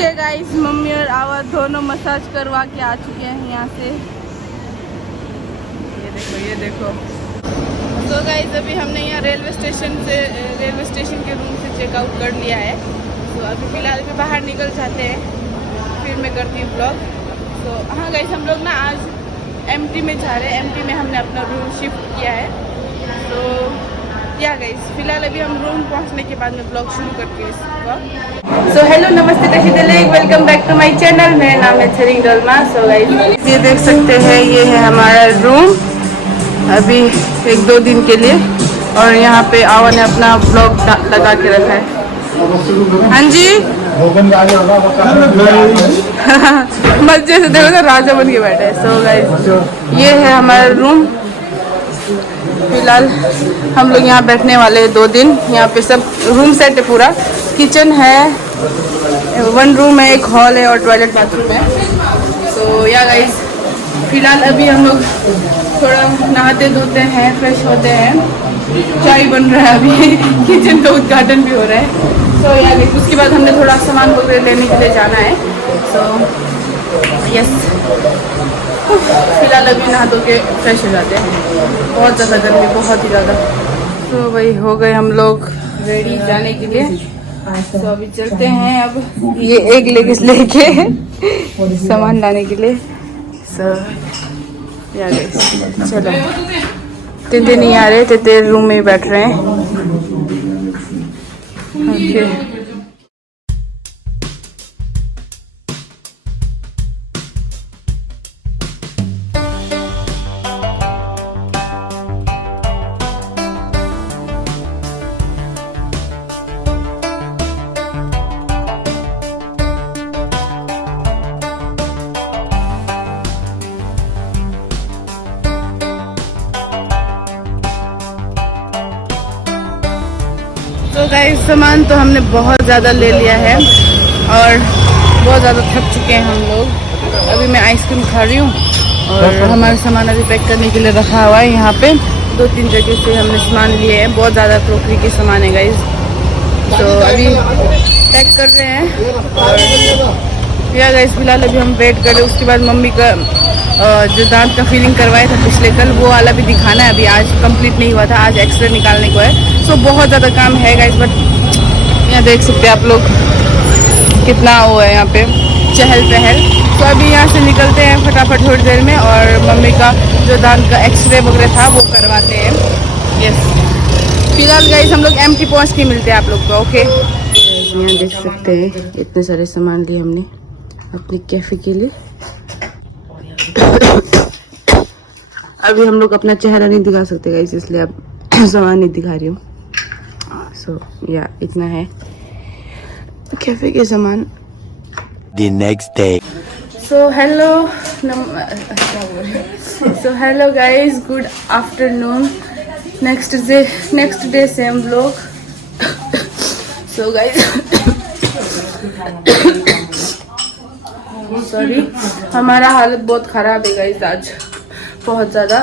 देखिए guys, mummy और आवा दोनों मसाज करवा के आ चुके हैं यहाँ से। ये देखो। तो गाइस अभी हमने यहाँ रेलवे स्टेशन के रूम से चेकआउट कर लिया है। तो अभी फ़िलहाल भी बाहर निकल जाते हैं, फिर मैं करती हूँ ब्लॉग। तो हाँ गाइस, हम लोग ना आज एमटी में जा रहे हैं। एमटी में हमने अपना रूम शिफ्ट किया है। तो या गाइस, फिलहाल अभी हम रूम पहुंचने के बाद में ब्लॉग शुरू करती हूँ इसका। सो हेलो, नमस्ते, welcome back to my channel. मेरा नाम है छरिंग डोलमा। सो गाइस, ये देख सकते हैं, ये है हमारा रूम अभी 1-2 दिन के लिए। और यहाँ पे आवा ने अपना ब्लॉग लगा के रखा है। हाँ जी मजे से देखो ना, राजा बन के बैठे हैं। सो गाइस, ये है हमारा रूम। फिलहाल हम लोग यहाँ बैठने वाले हैं 2 दिन। यहाँ पे सब रूम सेट है, पूरा किचन है, 1 रूम है, 1 हॉल है और टॉयलेट बाथरूम है। तो या गाइस, फिलहाल अभी हम लोग थोड़ा नहाते धोते हैं, फ्रेश होते हैं। चाय बन रहा है अभी किचन का उद्घाटन भी हो रहा है। तो या उसके बाद हमने थोड़ा सामान वगैरह लेने के लिए जाना है। सो यस, फिलहाल अभी नहा धो के फ्रेश हो जाते हैं। बहुत ज़्यादा गर्मी, बहुत ही ज़्यादा। तो भाई हो गए हम लोग रेडी जाने के लिए। तो अभी चलते हैं। अब ये एक लेग लेके सामान लाने के लिए। सो चलो, तिते नहीं आ रहे, तिते रूम में ही बैठ रहे हैं। ओके। तो गाइस, सामान तो हमने बहुत ज़्यादा ले लिया है और बहुत ज़्यादा थक चुके हैं हम लोग। अभी मैं आइसक्रीम खा रही हूँ और हमारा सामान अभी पैक करने के लिए रखा हुआ है। यहाँ पे 2-3 जगह से हमने सामान लिए हैं। बहुत ज़्यादा क्रॉकरी के सामान है गाइस। तो अभी पैक कर रहे हैं। और या गाइस, फिलहाल अभी हम वेट कर रहे हैं। उसके बाद मम्मी का जो दांत का फीलिंग करवाया था पिछले कल, वो वाला भी दिखाना है। अभी आज कंप्लीट नहीं हुआ था, आज एक्सरे निकालने को है। सो बहुत ज़्यादा काम है गाइस। बट यहाँ देख सकते हैं आप लोग कितना वो है यहाँ पे चहल पहल। तो अभी यहाँ से निकलते हैं फटाफट थोड़ी देर में, और मम्मी का जो दांत का एक्सरे वगैरह था वो करवाते हैं। यस, फिलहाल गाइस हम लोग एमटी पहुँच के मिलते हैं आप लोग को। ओके। यहाँ देख सकते हैं इतने सारे सामान लिए हमने अपने कैफे के लिए। अभी हम लोग अपना चेहरा नहीं दिखा सकते गाइस, इसलिए अब सामान नहीं दिखा रही हूँ। सो या इतना है कैफे के सामान। The next day. So hello guys, good afternoon. Next day से हम लोग सो गाइस सॉरी, हमारा हालत बहुत ख़राब है गाइस आज, बहुत ज़्यादा।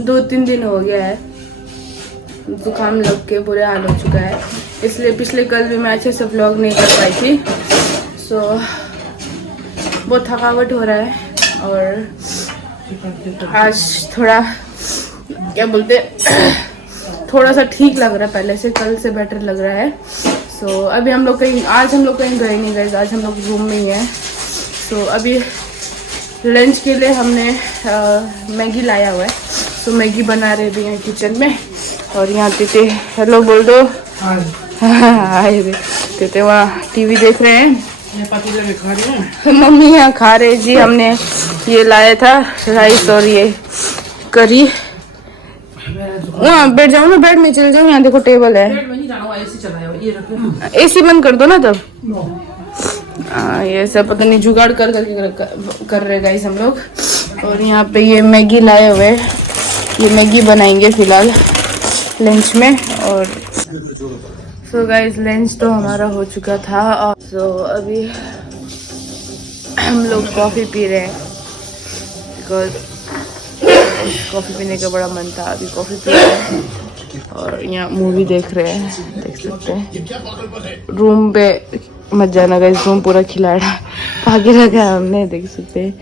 2-3 दिन हो गया है, जुकाम लग के बुरे हाल हो चुका है। इसलिए पिछले कल भी मैं अच्छे से व्लॉग नहीं कर पाई थी। सो बहुत थकावट हो रहा है। और आज थोड़ा क्या बोलते थोड़ा सा ठीक लग रहा है, पहले से कल से बेटर लग रहा है। सो अभी हम लोग आज हम लोग कहीं गए नहीं गए, आज हम लोग रूम में ही हैं। सो अभी लंच के लिए हमने मैगी लाया हुआ है। सो मैगी बना रहे भी हैं किचन में। और यहाँ तिते हेलो बोल दो। हाय रे, तिते वहाँ टीवी देख रहे हैं। मम्मी यहाँ खा रहे जी। हमने ये लाया था राइस और ये करी। वहाँ बैठ जाओ ना, बेड में चल जाओ। यहाँ देखो टेबल है, एसी बंद कर दो ना तब। ये सब पता नहीं जुगाड़ कर रहे गाइस हम लोग। और यहाँ पे ये मैगी लाए हुए, ये मैगी बनाएंगे फिलहाल लंच में। और सो गाइस, लंच तो हमारा हो चुका था। और सो अभी हम लोग कॉफ़ी पी रहे हैं, बिकॉज कॉफ़ी पीने का बड़ा मन था। अभी कॉफ़ी पी रहे हैं और यहाँ मूवी देख रहे हैं, देख सकते हैं। रूम पे मत जाना गाइस, रूम पूरा खिलाड़ा आगे रखा है हमने, देख सकते हैं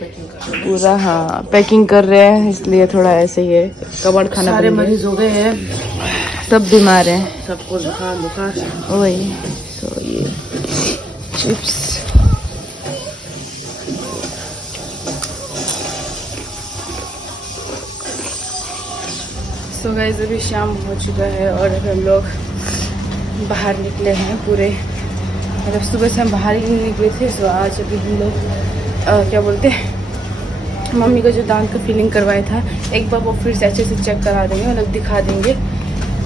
पूरा। हाँ पैकिंग कर रहे हैं इसलिए थोड़ा ऐसे ही है, कबाड़ खाना सारे मरीज हो गए हैं, सब बीमार हैं, सबको जुकाम बुखार वही। तो ये चिप्स तो गाइस अभी शाम हो चुका है और अभी हम लोग बाहर निकले हैं पूरे, मतलब सुबह से हम बाहर ही नहीं निकले थे। तो आज अभी हम लोग क्या बोलते हैं, मम्मी का जो दांत का फीलिंग करवाया था एक बार वो फिर से अच्छे से चेक करा देंगे, मतलब दिखा देंगे।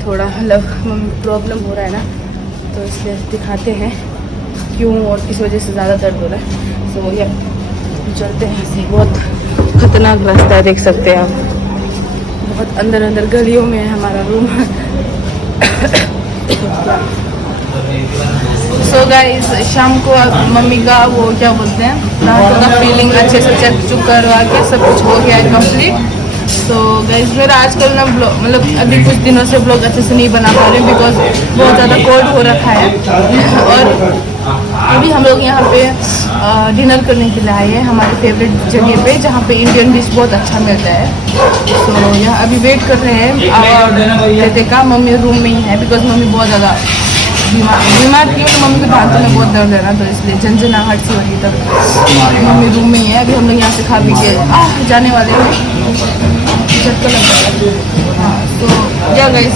थोड़ा मतलब मम्मी को प्रॉब्लम हो रहा है ना, तो इसलिए दिखाते हैं क्यों और किस वजह से ज़्यादा दर्द हो रहा है। तो ये चलते हैं, ऐसे बहुत खतरनाक रास्ता है, देख सकते हैं आप, बहुत अंदर अंदर गलियों में है हमारा रूम। सो गाइस शाम को मम्मी का वो क्या बोलते हैं, दांतों का फीलिंग अच्छे से चेक चुक करवा के सब कुछ हो गया है कंप्लीट। तो गाइस मेरा आजकल ना ब्लॉग, मतलब अभी कुछ दिनों से ब्लॉग अच्छे से नहीं बना पा रही बिकॉज बहुत ज़्यादा कोल्ड हो रखा है। और अभी हम लोग यहाँ पे डिनर करने के लिए आए हैं हमारे फेवरेट जगह पे, जहाँ पे इंडियन डिश बहुत अच्छा मिलता है। तो यहाँ अभी वेट कर रहे हैं और देखा मम्मी रूम में ही है बिकॉज मम्मी बहुत ज़्यादा बीमार थी, तो मम्मी के दांतों में बहुत दर्द है ना, तो इसलिए झंझनाहट सी हो रही है। तब मम्मी रूम में ही है, अभी हम लोग यहाँ से खा पी के जाने वाले हैं, झटका लग रहा है। हाँ तो या गाइस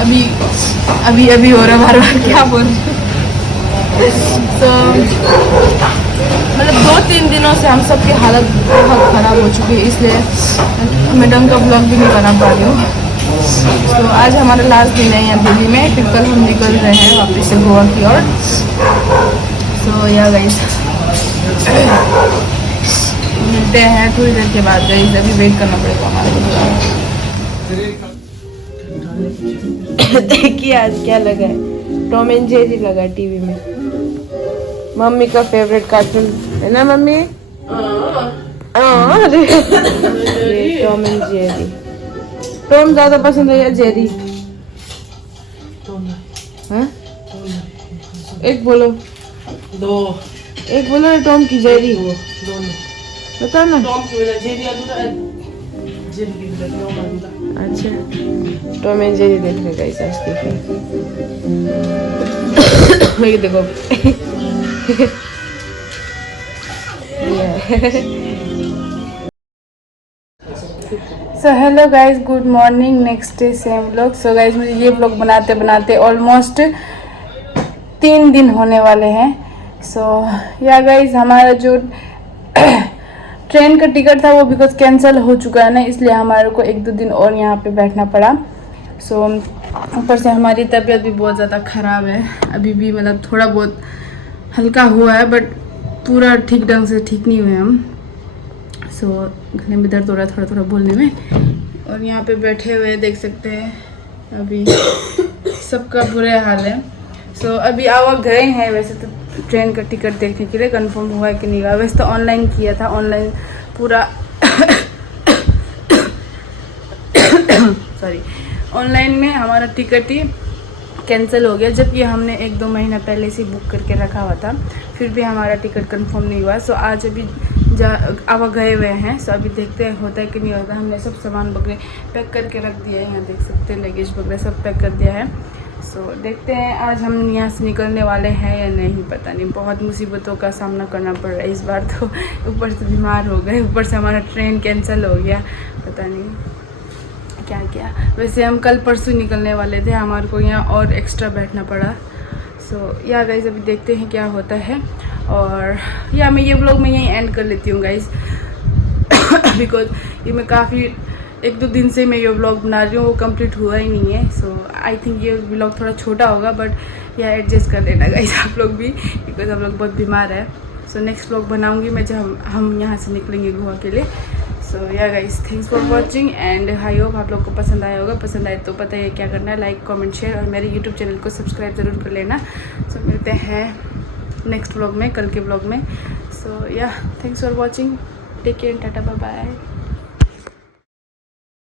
अभी अभी अभी हो रहा है, बार बार क्या बोल रही हूँ। तो मतलब 2-3 दिनों से हम सब की हालत बहुत ख़राब हो चुकी है, इसलिए मैं ढंग का ब्लॉग भी नहीं बना पा रही हूँ। तो आज हमारा लास्ट दिन है यहाँ दिल्ली में, फिर कल हम निकल रहे हैं वापस से गोवा की ओर। तो या गाइस मिलते हैं थोड़ी देर के बाद। गाइस अभी वेट करना पड़ेगा हमारे। देखिए आज क्या लगा है, टॉम एंड जेरी लगा टीवी में, मम्मी का फेवरेट कार्टून है ना mummy. Tom and Jerry, Tom ज्यादा पसंद है या जेरी? हाँ? एक बोलो, दो, एक बोलो ना टॉम की जेरी, बता ना। अच्छा टॉम एंड जेरी देखने का इस आज देखिए। देखो so hello guys, good morning, next day same vlog. So guys मुझे ये व्लॉग बनाते बनाते ऑलमोस्ट 3 दिन होने वाले हैं। सो या गाइज हमारा जो ट्रेन का टिकट था वो बिकॉज कैंसिल हो चुका है ना, इसलिए हमारे को 1-2 दिन और यहाँ पे बैठना पड़ा। सो ऊपर से हमारी तबीयत भी बहुत ज़्यादा ख़राब है, अभी भी मतलब थोड़ा बहुत हल्का हुआ है बट पूरा ठीक ढंग से ठीक नहीं हुए हम। सो गले में दर्द हो रहा है थोड़ा थोड़ा बोलने में। और यहाँ पे बैठे हुए देख सकते हैं अभी सबका बुरे हाल है। सो अभी आवा गए हैं वैसे तो ट्रेन का टिकट देखने के लिए, कंफर्म हुआ है कि नहीं हुआ। वैसे तो ऑनलाइन किया था, ऑनलाइन पूरा सॉरी ऑनलाइन में हमारा टिकट ही कैंसिल हो गया, जबकि हमने 1-2 महीना पहले से बुक करके रखा हुआ था, फिर भी हमारा टिकट कंफर्म नहीं हुआ। सो आज अभी आवा गए हुए हैं। सो अभी देखते हैं होता है कि नहीं होता। हमने सब सामान वगैरह पैक करके रख दिया है, यहाँ देख सकते हैं लगेज वगैरह सब पैक कर दिया है। सो देखते हैं आज हम यहाँ से निकलने वाले हैं या नहीं, पता नहीं। बहुत मुसीबतों का सामना करना पड़ रहा है इस बार तो, ऊपर से बीमार हो गए, ऊपर से हमारा ट्रेन कैंसिल हो गया, पता नहीं क्या क्या। वैसे हम कल परसों निकलने वाले थे, हमारे को यहाँ और एक्स्ट्रा बैठना पड़ा। सो या गाइज अभी देखते हैं क्या होता है। और या मैं ये व्लॉग मैं यहीं एंड कर लेती हूँ गाइज बिकॉज ये मैं काफ़ी 1-2 दिन से मैं ये व्लॉग बना रही हूँ, वो कंप्लीट हुआ ही नहीं है। सो आई थिंक ये व्लॉग थोड़ा छोटा होगा बट या एडजस्ट कर लेना गाइज आप लोग भी, बिकॉज हम लोग बहुत बीमार है। सो नेक्स्ट व्लॉग बनाऊँगी मैं जब हम यहाँ से निकलेंगे गोवा के लिए। सो yeah guys thanks for watching and I hope आप लोग को पसंद आया होगा। पसंद आए तो पता है क्या करना है, लाइक कमेंट शेयर और मेरे यूट्यूब चैनल को सब्सक्राइब ज़रूर कर लेना। सो मिलते हैं नेक्स्ट व्लॉग में, कल के व्लॉग में। सो या thanks for watching, take care, tata bye bye.